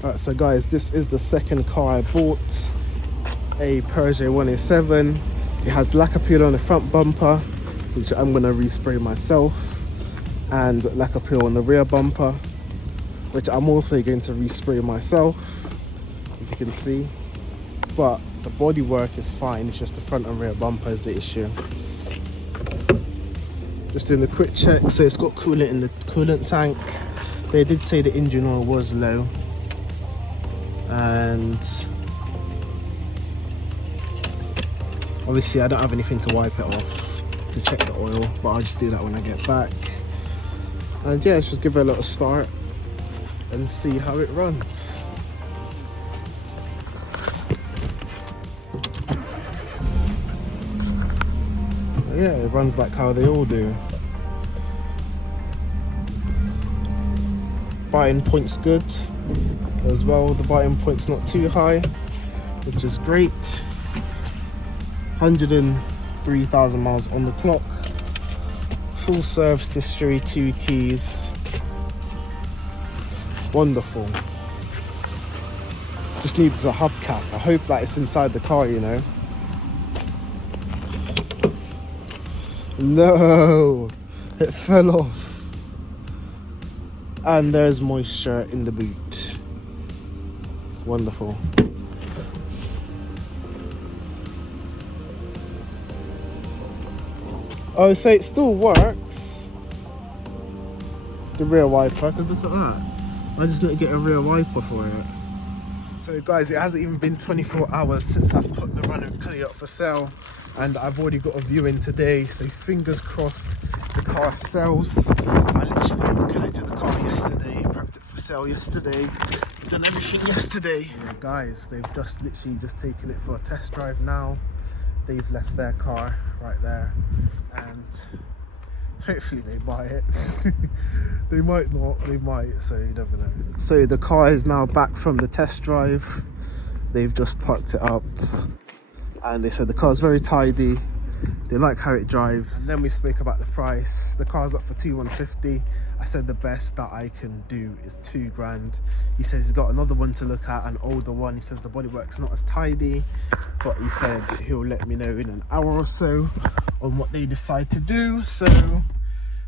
Alright, so guys, this is the second car I bought. A Peugeot 107. It has lacquer peel on the front bumper, which I'm gonna respray myself, and lacquer peel on the rear bumper, which I'm also going to respray myself, if you can see. But the bodywork is fine, it's just the front and rear bumper is the issue. Just doing a quick check, so it's got coolant in the coolant tank. They did say the engine oil was low, and obviously I don't have anything to wipe it off to check the oil, but I'll just do that when I get back. And yeah, let's just give it a little start and see how it runs. Yeah, it runs like how they all do. Biting point's good as well. The biting point's not too high, which is great. 103,000 miles on the clock. Full service history, 2 keys. Wonderful. Just needs a hubcap. I hope that it's inside the car, you know. No, it fell off. And there's moisture in the boot. Wonderful. Oh, so it still works. The rear wiper, because look at that. I just need to get a rear wiper for it. So guys, it hasn't even been 24 hours since I've put the Run and Clear up for sale, and I've already got a viewing today, so fingers crossed the car sells. I literally connected the car yesterday, prepped it for sale yesterday, done everything yesterday. Yeah, guys, they've just literally just taken it for a test drive now. They've left their car right there, and hopefully they buy it. They might not, they might, so you never know. So the car is now back from the test drive. They've just parked it up, and they said the car's very tidy, they like how it drives. And then we spoke about the price. The car's up for 2,150. I said the best that I can do is 2 grand. He says he's got another one to look at, an older one. He says the bodywork's not as tidy, but he said he'll let me know in an hour or so on what they decide to do. So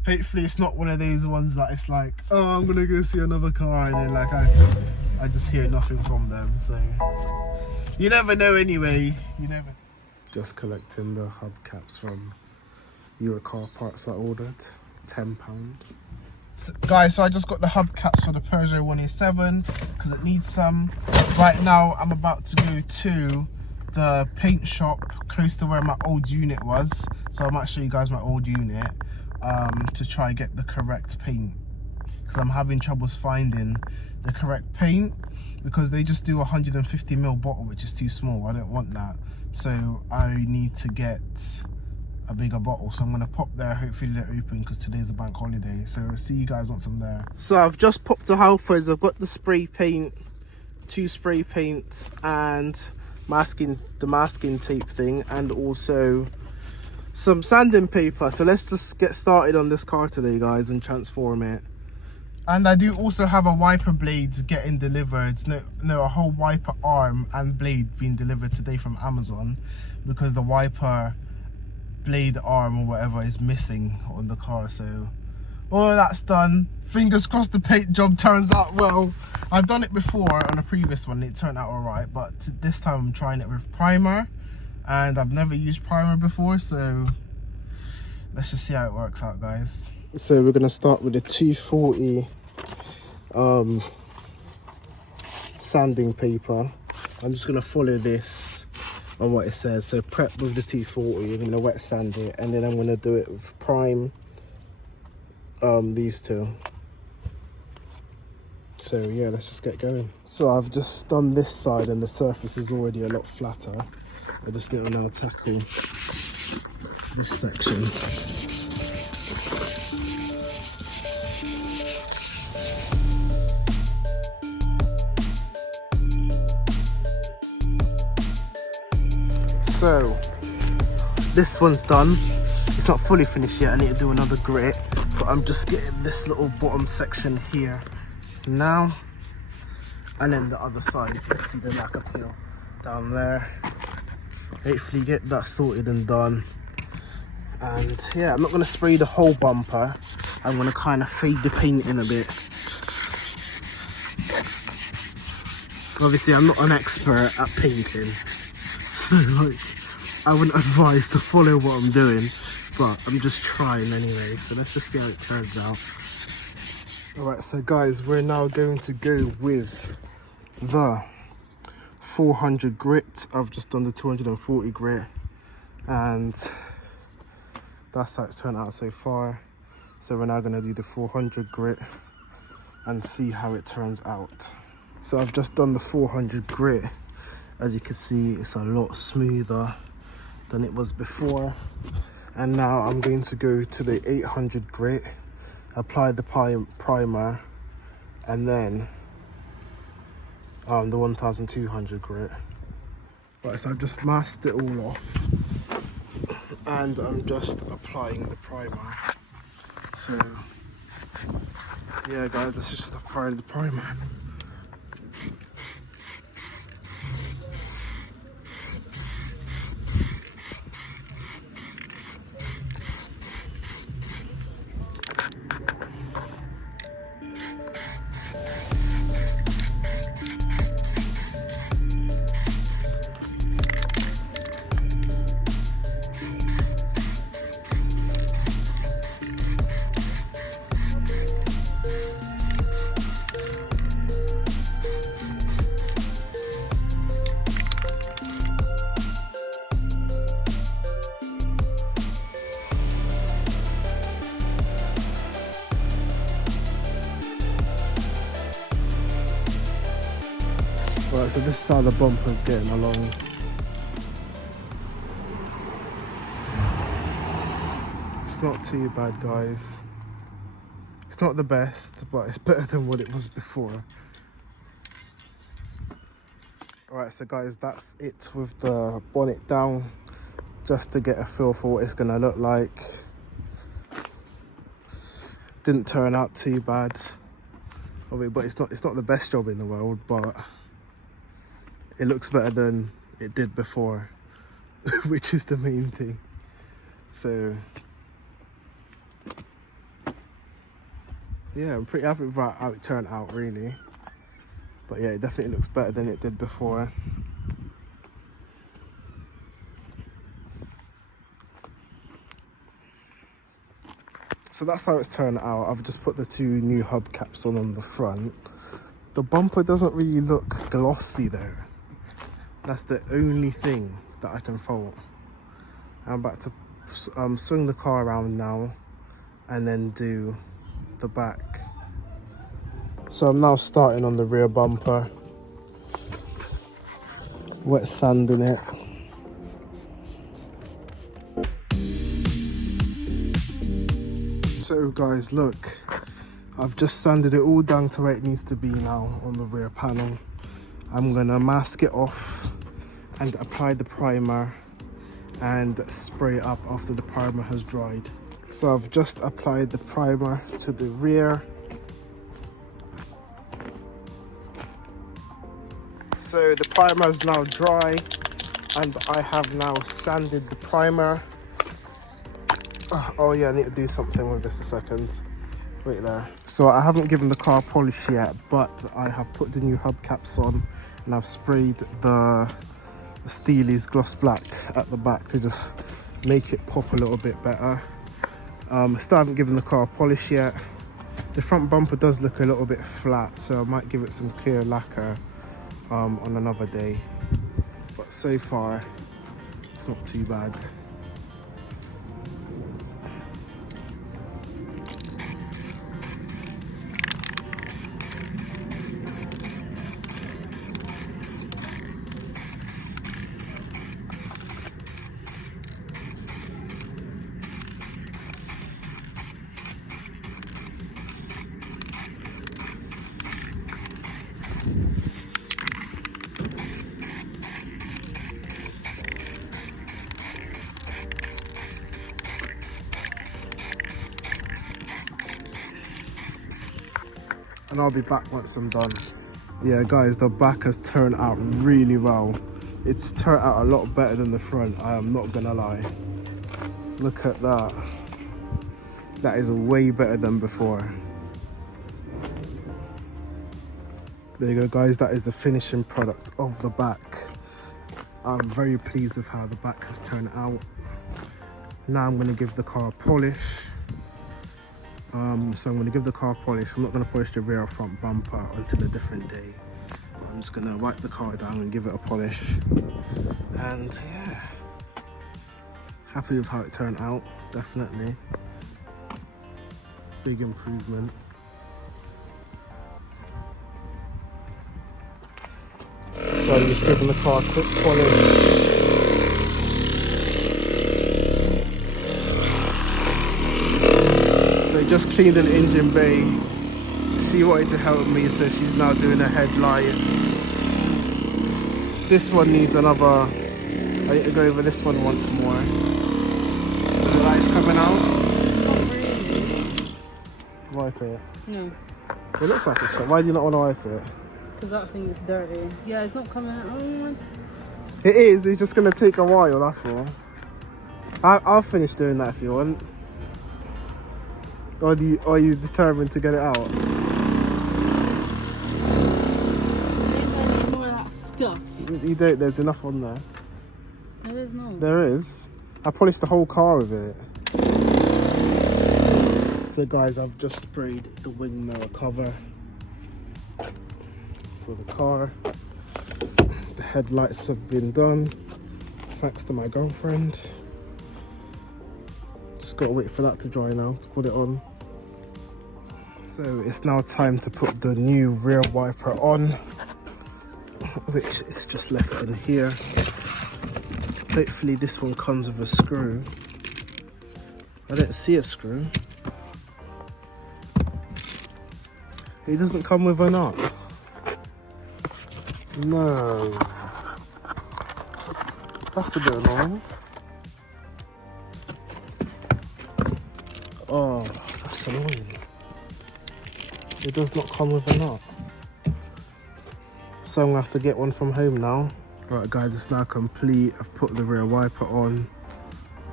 hopefully it's not one of those ones that it's like, oh, I'm gonna go see another car, and then like I just hear nothing from them. So you never know anyway, you never. Just collecting the hubcaps from Car Parts I ordered, £10. So, guys, so I just got the hubcaps for the Peugeot 107 because it needs some. Right now I'm about to go to the paint shop close to where my old unit was, so I might show you guys my old unit to try and get the correct paint, because I'm having troubles finding the correct paint, because they just do a 150ml bottle, which is too small. I don't want that, so I need to get a bigger bottle. So I'm gonna pop there, hopefully they're open because today's a bank holiday. So I'll see you guys once I'm there. So I've just popped to Halfords. I've got the spray paint, 2 spray paints, and the masking tape thing, and also some sanding paper. So let's just get started on this car today, guys, and transform it. And I do also have a wiper blade getting delivered. No, a whole wiper arm and blade being delivered today from Amazon, because the wiper blade arm or whatever is missing on the car. So all of that's done. Fingers crossed the paint job turns out well. I've done it before on a previous one, it turned out all right, but this time I'm trying it with primer, and I've never used primer before, so let's just see how it works out, guys. So we're gonna start with the 240 sanding paper. I'm just gonna follow this on what it says. So prep with the 240, I'm gonna wet sand it, and then I'm gonna do it with prime these two. So yeah, let's just get going. So I've just done this side and the surface is already a lot flatter. I just need to now tackle this section. So this one's done. It's not fully finished yet. I need to do another grit, but I'm just getting this little bottom section here now. And then the other side, if you can see the lacquer peel down there. Hopefully get that sorted and done. And yeah, I'm not going to spray the whole bumper. I'm going to kind of fade the paint in a bit. Obviously, I'm not an expert at painting, so like, I wouldn't advise to follow what I'm doing, but I'm just trying anyway, so let's just see how it turns out. Alright, so guys, we're now going to go with the 400 grit. I've just done the 240 grit, and that's how it's turned out so far. So we're now going to do the 400 grit and see how it turns out. So I've just done the 400 grit. As you can see, it's a lot smoother than it was before. And now I'm going to go to the 800 grit, apply the primer, and then the 1200 grit. Right, so I've just masked it all off, and I'm just applying the primer. So yeah guys, let's just apply the primer. Right, so this is how the bumper's getting along. It's not too bad, guys. It's not the best, but it's better than what it was before. Alright, so guys, that's it with the bonnet down, just to get a feel for what it's gonna look like. Didn't turn out too bad, but it's not the best job in the world, but it looks better than it did before, which is the main thing. So yeah, I'm pretty happy with how it turned out, really. But yeah, it definitely looks better than it did before. So that's how it's turned out. I've just put the two new hubcaps on the front. The bumper doesn't really look glossy though. That's the only thing that I can fault. I'm about to swing the car around now and then do the back. So I'm now starting on the rear bumper, wet sanding it. So guys, look, I've just sanded it all down to where it needs to be now on the rear panel. I'm gonna mask it off and apply the primer and spray it up after the primer has dried. So I've just applied the primer to the rear. So the primer is now dry and I have now sanded the primer. Oh yeah, I need to do something with this a second. Wait there. So I haven't given the car a polish yet, but I have put the new hubcaps on and I've sprayed the Steely's gloss black at the back to just make it pop a little bit better. Still haven't given the car a polish yet. The front bumper does look a little bit flat, so I might give it some clear lacquer on another day. But so far, it's not too bad. And I'll be back once I'm done. Yeah guys, the back has turned out really well. It's turned out a lot better than the front, I am not gonna lie. Look at that. That is way better than before. There you go guys, that is the finishing product of the back. I'm very pleased with how the back has turned out. Now I'm gonna give the car a polish. So I'm gonna give the car a polish. I'm not gonna polish the rear or front bumper until a different day. I'm just gonna wipe the car down and give it a polish. And yeah, happy with how it turned out, definitely. Big improvement. So I'm just giving the car a quick polish. So just cleaned an engine bay. She wanted to help me, so she's now doing a headlight. This one needs another. I need to go over this one once more. The light's coming out. Not really. Wipe it. No. It looks like it's coming. Why do you not want to wipe it? Because that thing is dirty. Yeah, it's not coming out. Oh, It is. It's just gonna take a while. That's all. I'll finish doing that if you want. Or are you determined to get it out? maybe I need more of that stuff. You don't. There's enough on there. No, there's no. There is. I polished the whole car with it. So guys, I've just sprayed the wing mirror cover for the car. The headlights have been done, thanks to my girlfriend. Just gotta wait for that to dry now to put it on. So it's now time to put the new rear wiper on, which is just left in here. Hopefully this one comes with a screw. I don't see a screw. It doesn't come with a nut. No. That's a bit annoying. Oh, that's annoying. It does not come with a nut. So I'm gonna have to get one from home now. Right guys, it's now complete. I've put the rear wiper on.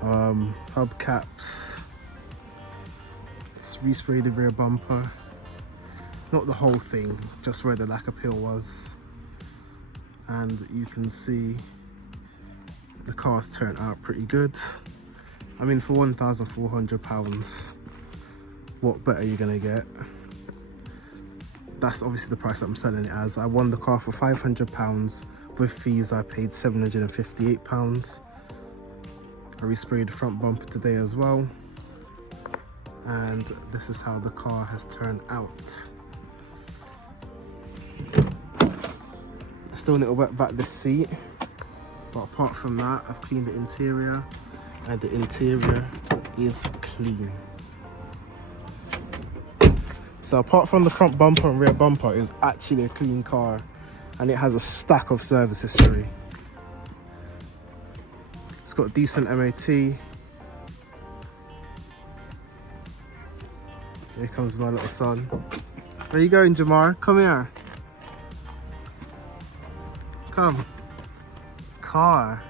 Hubcaps. Let's respray the rear bumper. Not the whole thing, just where the lacquer peel was. And you can see the car's turned out pretty good. I mean, for £1,400, what better are you gonna get? That's obviously the price that I'm selling it as. I won the car for £500. With fees, I paid £758. I resprayed the front bumper today as well. And this is how the car has turned out. I still need to wet back this seat, but apart from that, I've cleaned the interior, and the interior is clean. So apart from the front bumper and rear bumper, it's actually a clean car, and it has a stack of service history. It's got decent MOT. Here comes my little son. Where you going, Jamar? Come here. Come. Car.